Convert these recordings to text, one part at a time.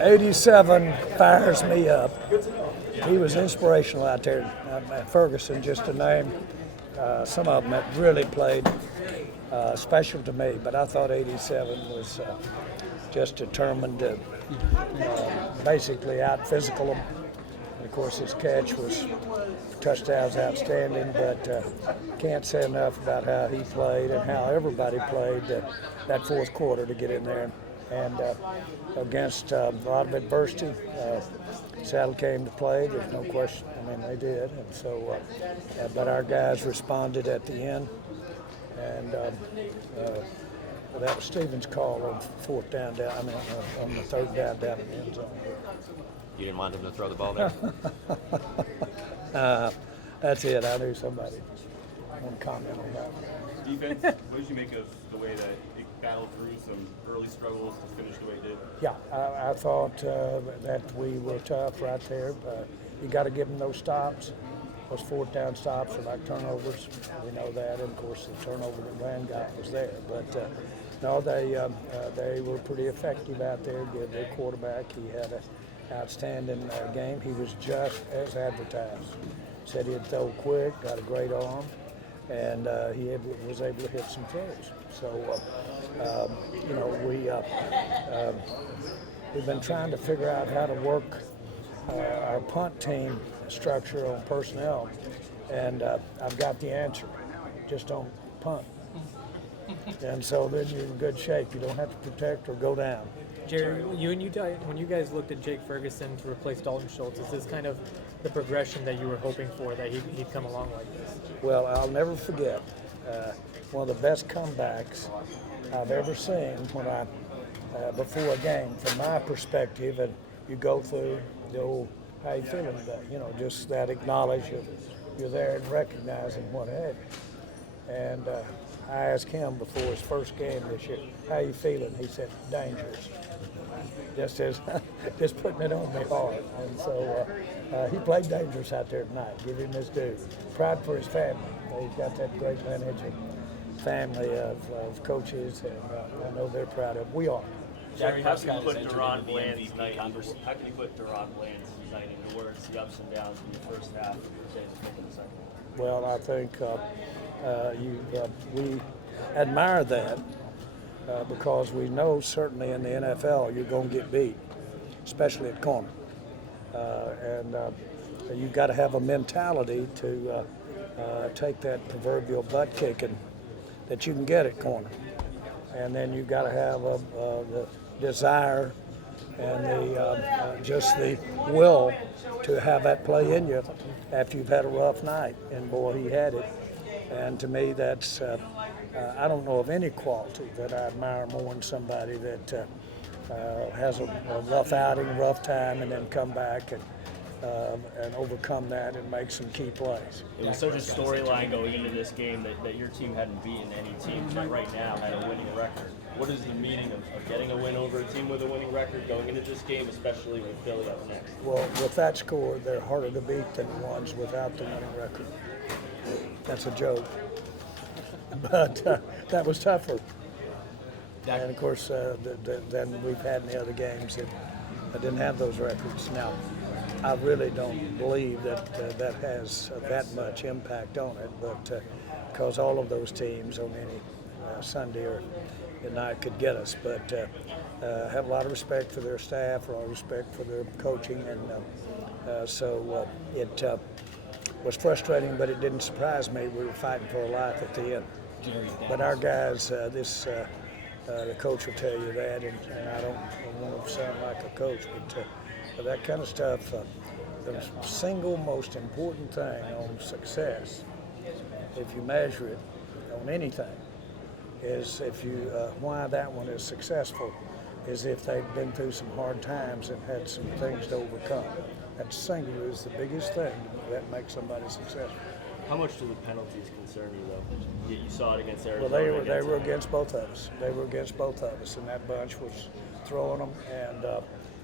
'87 fires me up. He was inspirational out there. Ferguson, just to name some of them that really played special to me. But I thought '87 was just determined to basically out physical him. And of course, his catch was touchdowns outstanding, but can't say enough about how he played and how everybody played that fourth quarter to get in there. And against a lot of adversity, Seattle came to play. There's no question. I mean, they did. And so, but our guys responded at the end. And that was Stevens' call on fourth down, on the third down in the end zone. You didn't want him to throw the ball there? That's it. I knew somebody would comment on that. Defense, what did you make of the way that it battled through some early struggles to finish the way it did? Yeah, I thought that we were tough right there. You got to give them those stops. Those fourth down stops are like turnovers. We know that. And of course, the turnover that Glenn got was there. But no, they were pretty effective out there. Good, their quarterback. He had an outstanding game. He was just as advertised. Said he'd throw quick, got a great arm, and he was able to hit some throws. So, we've been trying to figure out how to work our punt team structure on personnel, and I've got the answer. Just don't punt. And so then you're in good shape. You don't have to protect or go down. Jerry, when you guys looked at Jake Ferguson to replace Dalton Schultz, is this kind of the progression that you were hoping for, that he'd come along like this? Well, I'll never forget one of the best comebacks I've ever seen when before a game, from my perspective, and you go through the old, how you feeling today? Just that acknowledge you're there and recognizing what happened. And I asked him before his first game this year, how you feeling? He said, dangerous. Just putting it on me hard. And so he played dangerous out there tonight. Give him his due. Proud for his family. He's got that great lineage and family of coaches, and I know they're proud of him. We are. Jerry, how can you put Deron Bland's night into words, the ups and downs in the first half in the second? Well, I think we admire that because we know certainly in the NFL you're going to get beat, especially at corner. And you've got to have a mentality to take that proverbial butt kicking that you can get at corner. And then you've got to have the desire and just the will to have that play in you after you've had a rough night. And boy, he had it. And to me, that's I don't know of any quality that I admire more than somebody that has a rough outing, rough time, and then come back and overcome that and make some key plays. It was such a storyline going into this game that your team hadn't beaten any team that right now had a winning record. What is the meaning of getting a win over a team with a winning record going into this game, especially with Philly up next? Well, with that score, they're harder to beat than the ones without the winning record. That's a joke. But that was tougher. And of course, than we've had in the other games that didn't have those records. Now, I really don't believe that that has that much impact on it, but because all of those teams on any Sunday or night could get us. But have a lot of respect for their staff, a lot of respect for their coaching, and so it was frustrating, but it didn't surprise me. We were fighting for our life at the end. But our guys, the coach will tell you that, and I don't want to sound like a coach, but that kind of stuff, the single most important thing on success, if you measure it on anything, is if you, why that one is successful, is if they've been through some hard times and had some things to overcome. That single is the biggest thing that makes somebody successful. How much do the penalties concern you, though? You saw it against Arizona. Well, they were against both of us. They were against both of us, and that bunch was throwing them, and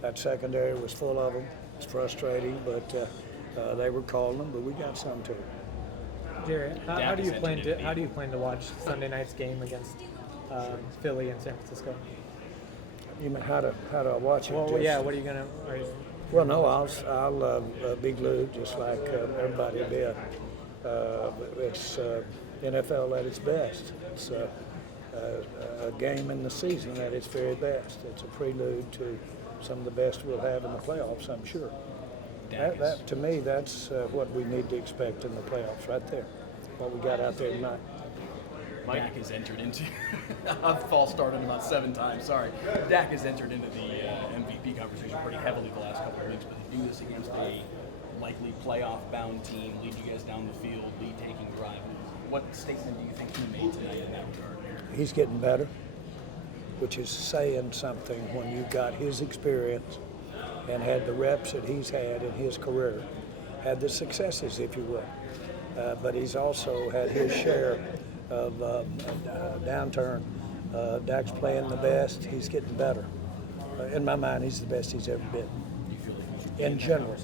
that secondary was full of them. It's frustrating, but they were calling them, but we got some too. Jerry, how do you plan to watch Sunday night's game against Philly and San Francisco? You mean how do I watch it? Well, Just- yeah. What are you gonna? Are you, Well, no, I'll be glued just like everybody did. It's NFL at its best. It's a game in the season at its very best. It's a prelude to some of the best we'll have in the playoffs, I'm sure. That to me, that's what we need to expect in the playoffs, right there. What we got out there tonight. Dak has entered into a false start on about 7 times. Sorry, Dak has entered into the MVP conversation pretty heavily the last couple of weeks, but to do this against a likely playoff-bound team, lead you guys down the field, lead-taking drive. What statement do you think he made tonight in that regard? He's getting better, which is saying something when you got his experience and had the reps that he's had in his career, had the successes, if you will. But he's also had his share of downturn. Dak's playing the best. He's getting better. In my mind, he's the best he's ever been. In general,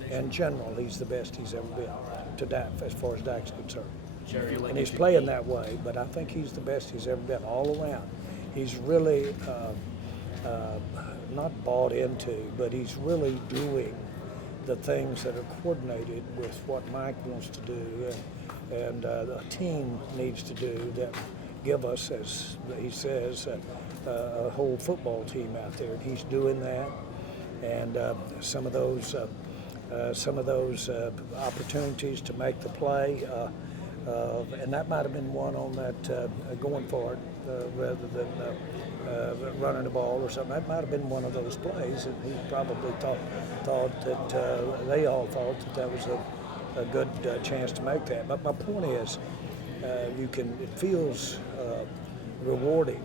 he's the best he's ever been to Dak, as far as Dak's concerned. And he's playing that way, but I think he's the best he's ever been all around. He's really not bought into, but he's really doing the things that are coordinated with what Mike wants to do and the team needs to do that give us, as he says, a whole football team out there. And he's doing that, and some of those opportunities to make the play, and that might have been one on that going for it rather than running the ball or something. That might have been one of those plays, and he probably thought that they all thought that was a good chance to make that. But my point is, it feels rewarding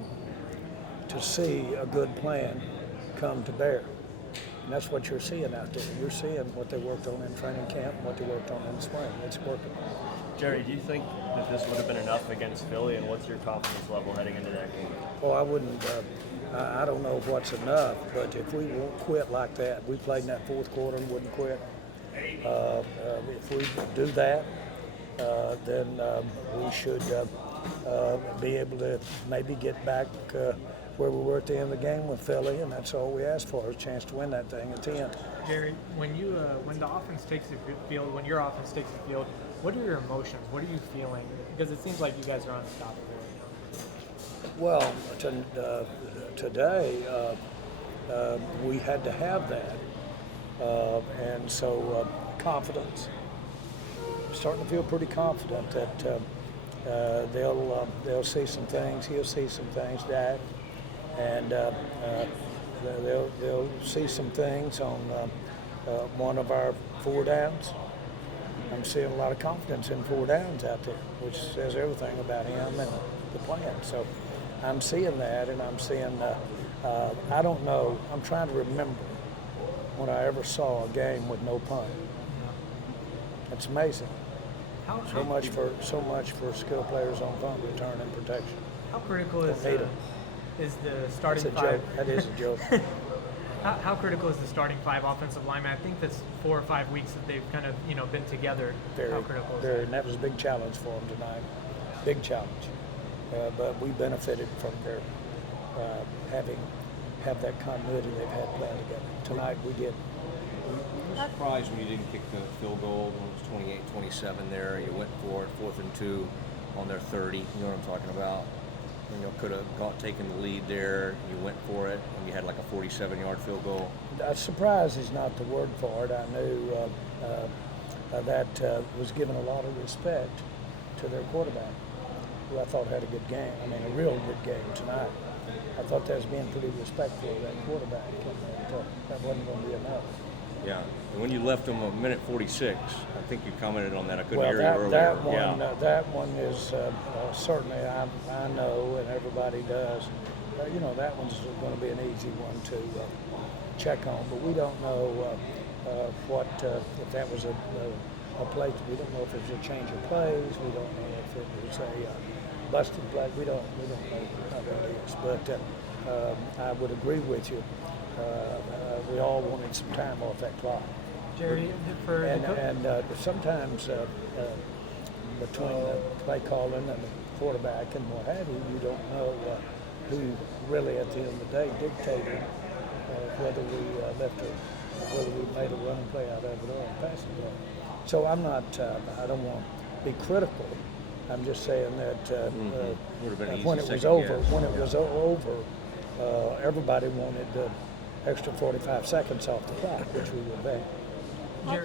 to see a good plan come to bear. And that's what you're seeing out there. You're seeing what they worked on in training camp and what they worked on in the spring. It's working. Jerry, do you think that this would have been enough against Philly, and what's your confidence level heading into that game? Oh, I wouldn't. I don't know what's enough, but if we won't quit like that, we played in that fourth quarter and wouldn't quit. If we do that, then we should be able to maybe get back where we were at the end of the game with Philly, and that's all we asked for, is a chance to win that thing at the end. Jerry, when the offense takes the field, when your offense takes the field, what are your emotions? What are you feeling? Because it seems like you guys are unstoppable right now. Well, today we had to have that, and so confidence. Starting to feel pretty confident that they'll see some things. He'll see some things, Dak, and they'll see some things on one of our 4 downs. I'm seeing a lot of confidence in 4 downs out there, which says everything about him and the plan. So I'm seeing that, and I'm seeing, I don't know, I'm trying to remember when I ever saw a game with no punt. It's amazing. So much for skill players on punt return and protection. How critical is the starting That's a 5? joke. That is a joke. How critical is the starting 5 offensive lineman? I think that's 4 or 5 weeks that they've kind of been together. How critical is that? And that was a big challenge for them tonight. Big challenge. But we benefited from their have that continuity they've had playing together. Tonight we did. I was surprised when you didn't kick the field goal when it was 28-27 there. You went for it, 4th and 2 on their 30. You know what I'm talking about? Could have taken the lead there. You went for it, and you had like a 47-yard field goal. Surprise is not the word for it. I knew that was given a lot of respect to their quarterback, who I thought had a good game. I mean, a real good game tonight. I thought that was being pretty respectful of that quarterback, and that wasn't going to be enough. Yeah, and when you left them a minute 46, I think you commented on that. I couldn't hear you earlier. That one is certainly I know, and everybody does. That one's going to be an easy one to check on, but we don't know if that was a play. We don't know if it was a change of plays. We don't know if it was a busted play. We don't know how that is. But I would agree with you. We all wanted some time off that clock. Jerry, and sometimes between the play calling and the quarterback and what have you, you don't know who really at the end of the day dictated whether we left or whether we made a running play out of it or a passing play. So I'm not, I don't want to be critical. I'm just saying that Would've been easy when it was second over, guess. everybody wanted the extra 45 seconds off the clock, which we would have. Jerry,